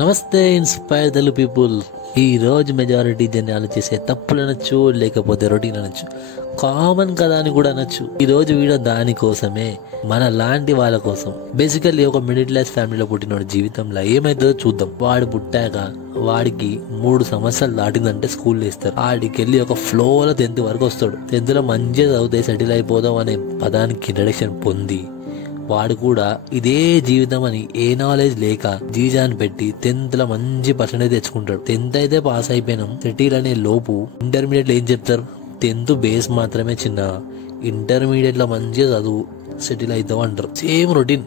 నమస్తే inspire Telugu people. ఈ రోజు మెజారిటీ జనాలు చేసే తప్పులు అనొచ్చు, లేకపోతే రొటీన్ అనొచ్చు, కామన్ కదా అని కూడా అనొచ్చు. ఈ రోజు వీడియో దానికోసమే, మన లాంటి వాళ్ళ కోసం. బేసికల్లీ ఒక మిడిల్ క్లాస్ ఫ్యామిలీలో పుట్టినోడు జీవితంలో ఏమైతుందో చూద్దాం. వాడు పుట్టాక వాడికి 3 సంవత్సరాలు దాటిందంటే స్కూల్ వేస్తారు. ఆడికి వెళ్ళి ఒక ఫ్లోలో 10th వరకు వస్తాడు. 10th లో మంచిగా చదివితే సెటిల్ అయిపోదాం అనే పదానికి ఇంట్రడక్షన్ పొంది వాడు కూడా ఇదే జీవితం అని ఏ నాలెడ్జ్ లేక జీజాన్ పెట్టి 10th లో మంచి పర్సెంటేజ్ తెచ్చుకుంటాడు. 10th అయితే పాస్ అయిపోయినాం, సెటిల్ అనే లోపు ఇంటర్మీడియట్ లో ఏం చెప్తారు? 10th బేస్ మాత్రమే చిన్న, ఇంటర్మీడియట్ లో మంచిగా చదువు సెటిల్ అవుతావు అంటారు. సేమ్ రొటీన్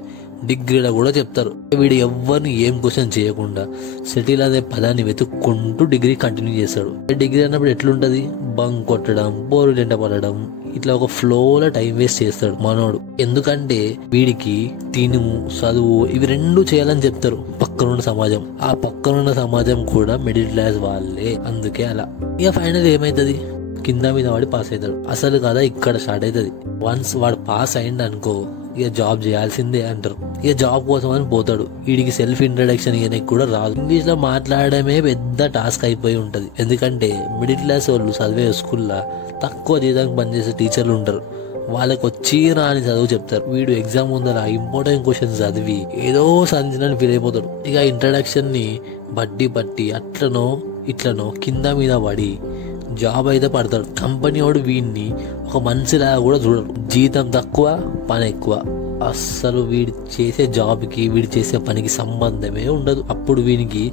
డిగ్రీలో కూడా చెప్తారు. వీడు ఎవరిని ఏం క్వశ్చన్ చేయకుండా సెటిల్ అనే పదాన్ని వెతుక్కుంటూ డిగ్రీ కంటిన్యూ చేస్తాడు. డిగ్రీ అన్నప్పుడు ఎట్లుంటది? బంక్ కొట్టడం, బోరులెంట పడడం, ఇట్లా ఒక ఫ్లోలో టైం వేస్ట్ చేస్తాడు మనోడు. ఎందుకంటే వీడికి తిను, చదువు ఇవి 2 చేయాలని చెప్తారు పక్కనున్న సమాజం. ఆ పక్కనున్న సమాజం కూడా మిడిల్ క్లాస్ వాళ్ళే. అందుకే అలా ఇక ఫైనల్ ఏమైతుంది? కింద మీద వాడి పాస్ అవుతాడు. అసలు కదా ఇక్కడ స్టార్ట్ అవుతుంది. వన్స్ వాడు పాస్ అయింది అనుకో, ఇక జాబ్ చేయాల్సిందే అంటారు. ఇక జాబ్ కోసం అని పోతాడు. వీడికి సెల్ఫ్ ఇంట్రడక్షన్ ఇవన్నీ కూడా రాదు. ఇంగ్లీష్ లో మాట్లాడమే పెద్ద టాస్క్ అయిపోయి ఉంటది. ఎందుకంటే మిడిల్ క్లాస్ వాళ్ళు చదివే స్కూల్లో తక్కువ జీతానికి పనిచేసే టీచర్లు ఉంటారు. వాళ్ళకి వచ్చి రాని చదువు చెప్తారు. వీడు ఎగ్జామ్ ముందర ఇంపార్టెంట్ క్వశ్చన్స్ చదివి ఏదో సంచలనం ఫీల్ అయిపోతాడు. ఇక ఇంట్రడక్షన్ ని బట్టి అట్లనో ఇట్లనో కింద మీద పడి జాబ్ అయితే పడతాడు. కంపెనీ వాడు వీడిని ఒక మనిషిలాగా కూడా చూడరు. జీతం తక్కువ, పని ఎక్కువ. అస్సలు వీడి చేసే జాబ్కి వీడి చేసే పనికి సంబంధమే ఉండదు. అప్పుడు వీనికి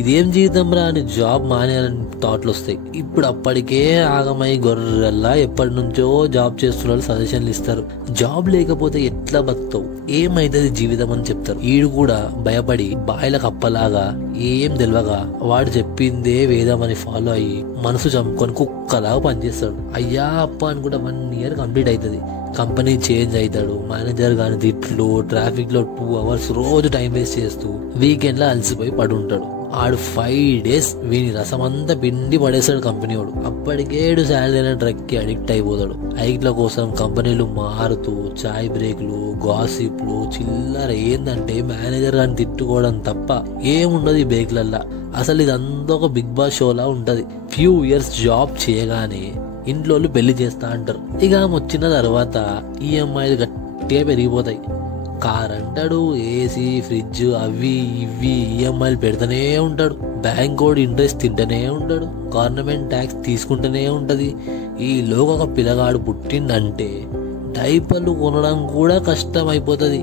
ఇదేం జీవితం రా అని జాబ్ మానేయాలని థాట్లు వస్తాయి. ఇప్పుడు అప్పటికే ఆగమై గొర్రెల్లా ఎప్పటి నుంచో జాబ్ చేస్తున్న సజెషన్లు ఇస్తారు. జాబ్ లేకపోతే ఎట్లా బతుకుతావు, ఏమైతుంది జీవితం అని చెప్తారు. వీడు కూడా భయపడి బాయిల కప్పలాగా ఏం తెలియగా వాడు చెప్పిందే వేదం అని ఫాలో అయ్యి మనసు చంపుకొని కుక్కలాగా పనిచేస్తాడు. అయ్యా అప్ప అనుకుంటా 1 year కంప్లీట్ అవుతుంది. కంపెనీ చేంజ్ అవుతాడు. మేనేజర్ గాని తిట్లు, ట్రాఫిక్ లో 2 hours రోజు టైం వేస్ట్ చేస్తూ వీకెండ్ లో అలసిపోయి పడుంటాడు. ఆడు 5 days వీని రసం అంతా పిండి పడేస్తాడు కంపెనీ వాడు. అప్పటికే శాలరీ ట్రక్ కి అడిక్ట్ అయిపోతాడు. హైక్ల కోసం కంపెనీలు మారుతూ చాయ్ బ్రేక్లు, గాసిప్లు, చిల్లర ఏందంటే మేనేజర్ గాని తిట్టుకోవడం తప్ప ఏముండదు ఈ బ్రేక్లల్లా. అసలు ఇదంతా ఒక బిగ్ బాస్ షోలా ఉంటది. ఫ్యూ ఇయర్స్ జాబ్ చేయగానే ఇంట్లో పెళ్లి చేస్తా అంటారు. ఇక వచ్చిన తర్వాత ఈఎంఐలు గట్టిగా పెరిగిపోతాయి. కార్ అంటాడు, ఏసీ, ఫ్రిడ్జ్, అవి ఇవి ఈఎంఐలు పెడతానే ఉంటాడు. బ్యాంక్ కూడా ఇంట్రెస్ట్ తింటూనే ఉంటాడు. గవర్నమెంట్ ట్యాక్స్ తీసుకుంటూనే ఉంటది. ఈ లోక ఒక పిల్లగాడు పుట్టిందంటే డైపర్లు కొనడం కూడా కష్టం అయిపోతుంది.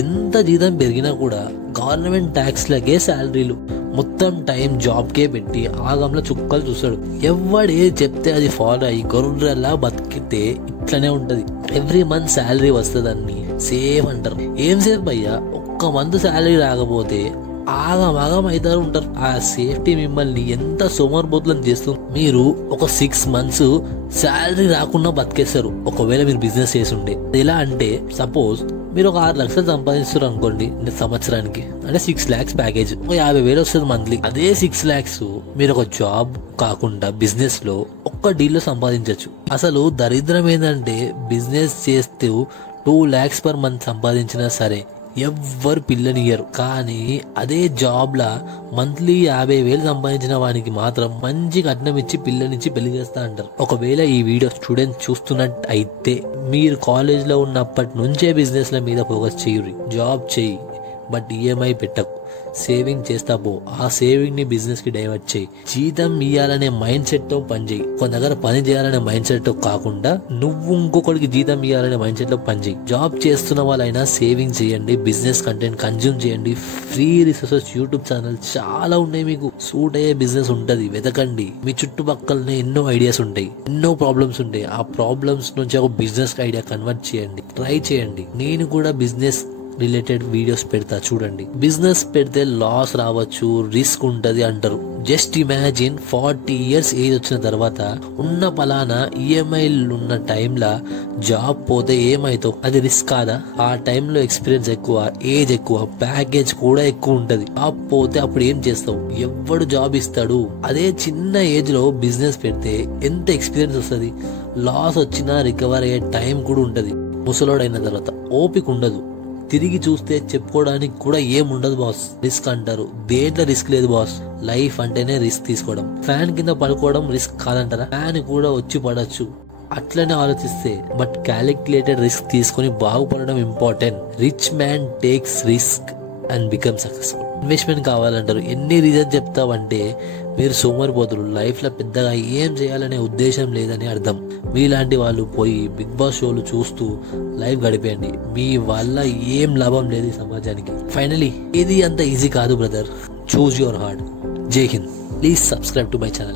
ఎంత జీతం పెరిగినా కూడా గవర్నమెంట్ ట్యాక్స్లకే శాలరీలు. మొత్తం టైం జాబ్కే పెట్టి ఆగంలో చుక్కలు చూస్తాడు. ఎవడే చెప్తే అది ఫాలో అయ్యి గొర్రెల్లా బతికితే ఇట్లనే ఉంటది. ఎవ్రీ మంత్ శాలరీ వస్తుందని సేఫ్ అంటారు. ఏం సేఫ్ అయ్యా? ఒక్క మంత్ శాలరీ రాకపోతే ఆగం అవుతారు ఉంటారు. ఆ సేఫ్టీ మిమ్మల్ని ఎంత సోమరిపోతులను చేస్తుంది. మీరు ఒక 6 months శాలరీ రాకుండా బతికేస్తారు ఒకవేళ మీరు బిజినెస్ చేసి ఉండే. ఎలా అంటే సపోజ్ మీరు ఒక 6 లక్షలు సంపాదిస్తారు అనుకోండి సంవత్సరానికి, అంటే 6 lakhs ప్యాకేజ్, ఒక 50,000 వస్తుంది మంత్లీ. అదే 6 lakhs మీరు ఒక జాబ్ కాకుండా బిజినెస్ లో ఒక్క డీల్ లో సంపాదించవచ్చు. అసలు దరిద్రం ఏంటంటే బిజినెస్ చేస్తూ 2 lakhs per month సంపాదించినా సరే ఎవ్వరు పిల్లనియ్యరు. కానీ అదే జాబ్ లా మంత్లీ 50,000 సంపాదించిన వానికి మాత్రం మంచి కట్నం ఇచ్చి పిల్లనిచ్చి పెళ్లి చేస్తా అంటారు. ఒకవేళ ఈ వీడియో స్టూడెంట్స్ చూస్తున్నట్టు అయితే మీరు కాలేజ్ లో ఉన్నప్పటి నుంచే బిజినెస్ ల మీద ఫోకస్ చేయురి. జాబ్ చేయి, బట్ ఈఎంఐ పెట్టకు. సేవింగ్ చేస్తా పో. ఆ సేవింగ్ ని బిజినెస్ కి డైవర్ట్ చేయి. జీతం ఇయ్యాలనే మైండ్ సెట్ తో పని చేయి. ఒక దగ్గర పని చేయాలనే మైండ్ సెట్ తో కాకుండా నువ్వు ఇంకొకరికి జీతం ఇయ్యాలనే మైండ్ సెట్ లో పని చేయి. జాబ్ చేస్తున్న వాళ్ళైనా సేవింగ్ చేయండి, బిజినెస్ కంటెంట్ కన్జ్యూమ్ చేయండి. ఫ్రీ రిసోర్సెస్ యూట్యూబ్ ఛానల్ చాలా ఉన్నాయి. మీకు సూట్ అయ్యే బిజినెస్ ఉంటది, వెతకండి. మీ చుట్టుపక్కలనే ఎన్నో ఐడియాస్ ఉంటాయి, ఎన్నో ప్రాబ్లమ్స్ ఉంటాయి. ఆ ప్రాబ్లమ్స్ నుంచి ఒక బిజినెస్ ఐడియా కన్వర్ట్ చేయండి, ట్రై చేయండి. నేను కూడా బిజినెస్ రిలేటెడ్ వీడియోస్ పెడతా చూడండి. బిజినెస్ పెడితే లాస్ రావచ్చు, రిస్క్ ఉంటది అంటారు. జస్ట్ ఇమాజిన్ 40 years ఏజ్ వచ్చిన తర్వాత ఉన్న పలానా ఈఎంఐలు ఉన్న టైంలా జాబ్ పోతే ఏమైతావు? అది రిస్క్ కాదా? ఆ టైంలో ఎక్స్పీరియన్స్ ఎక్కువ, ఏజ్ ఎక్కువ, ప్యాకేజ్ కూడా ఎక్కువ ఉంటది. జాబ్ పోతే అప్పుడు ఏం చేస్తావు? ఎవడు జాబ్ ఇస్తాడు? అదే చిన్న ఏజ్ లో బిజినెస్ పెడితే ఎంత ఎక్స్పీరియన్స్ వస్తుంది. లాస్ వచ్చినా రికవర్ అయ్యే టైం కూడా ఉంటది. ముసలోడైన తర్వాత ఓపిక ఉండదు. తిరిగి చూస్తే చెప్పుకోవడానికి కూడా ఏం ఉండదు బాస్. రిస్క్ అంటారు, దేంట్లో రిస్క్ లేదు బాస్. లైఫ్ అంటేనే రిస్క్ తీసుకోవడం. ఫ్యాన్ కింద పడుకోవడం రిస్క్ కాదంటారా? ఫ్యాన్ కూడా వచ్చి పడచ్చు. అట్లనే ఆలోచిస్తే బట్ క్యాలిక్యులేటెడ్ రిస్క్ తీసుకుని బాగుపడడం important. Rich man takes risk and become successful. Investment కావాలంటారు. ఎన్ని రీజన్ చెప్తావంటే మీరు సోమరిపోతులు. లైఫ్ లో పెద్దగా ఏం చేయాలనే ఉద్దేశం లేదని అర్థం. మీలాంటి వాళ్ళు పోయి బిగ్ బాస్ షోలు చూస్తూ లైఫ్ గడిపేయండి. మీ వల్ల ఏం లాభం లేదు ఈ సమాజానికి. ఫైనలీ ఇది అంత ఈజీ కాదు బ్రదర్. Choose your heart. జై Hind. Please subscribe to my channel.